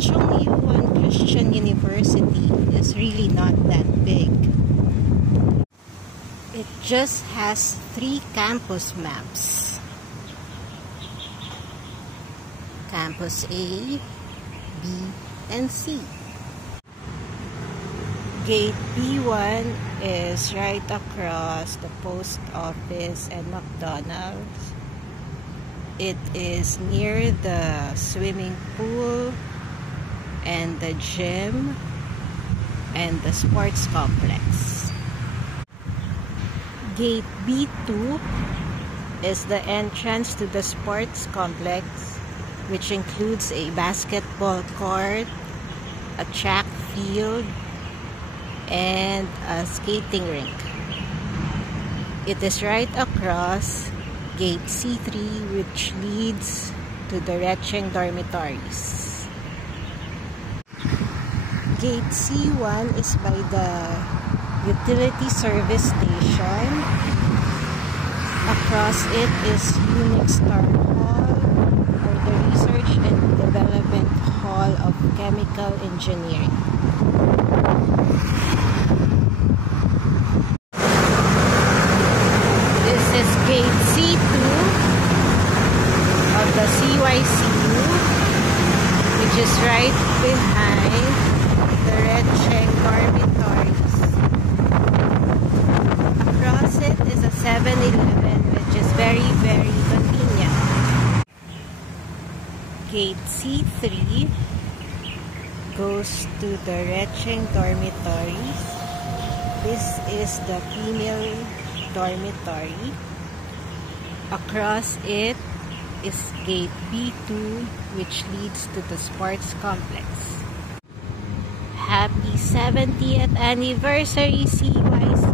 Chung Yuan Christian University is really not that big. It just has 3 campus maps. Campus A, B, and C. Gate B1 is right across the post office and McDonald's. It is near the swimming pool and the gym and the sports complex. Gate B2 is the entrance to the sports complex, which includes a basketball court, a track field, and a skating rink. It is right across Gate C3, which leads to the Recheng dormitories. Gate C1 is by the utility service station. Across it is Unix Star Hall, or the Research and Development Hall of Chemical Engineering. This is Gate C2 of the CYCU, which is right behind the Recheng dormitories. Across it is a 7-Eleven, which is very, very convenient. Gate C3 goes to the Recheng dormitories. This is the female dormitory. Across it is Gate B2, which leads to the sports complex. Happy 70th anniversary, CYC!